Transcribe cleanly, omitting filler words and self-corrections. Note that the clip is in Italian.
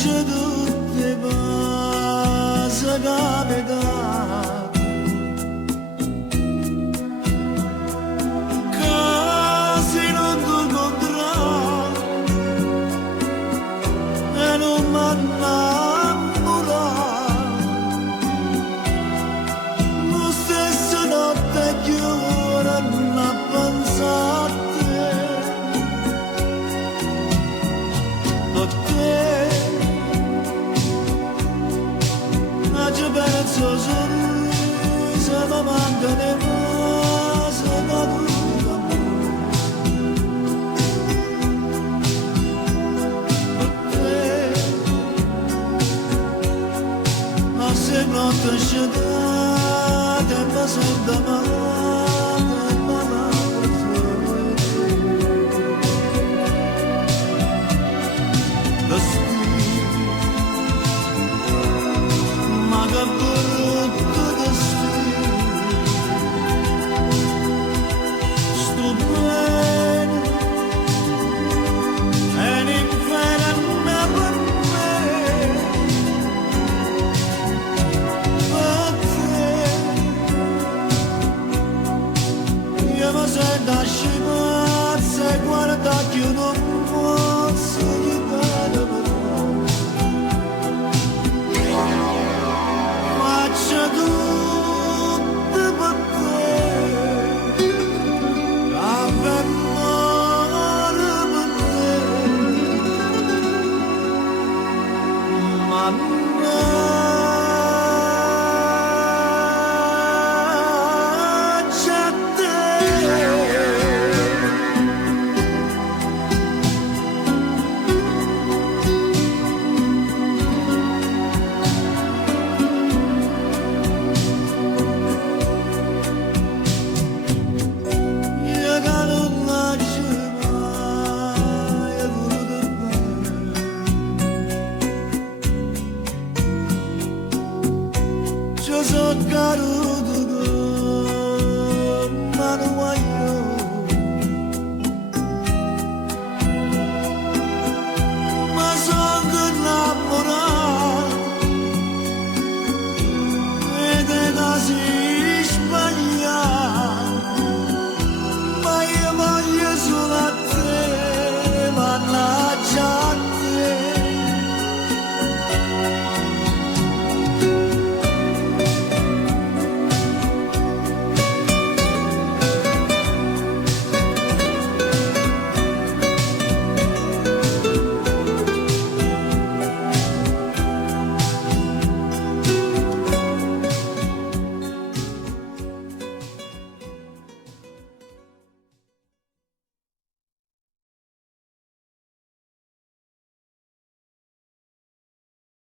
c'è tutte cose capitano. Casi non ti incontrano e non mi innamorano. La stessa notte che ora non ha pensato a te. Ci penso sorriso ma manca le cose da tu a te. Ma se non ti scendate mi sento malata, malata se ma che brutto destino, sto bene e l'inferno per me, per te. Io mi sento asciugare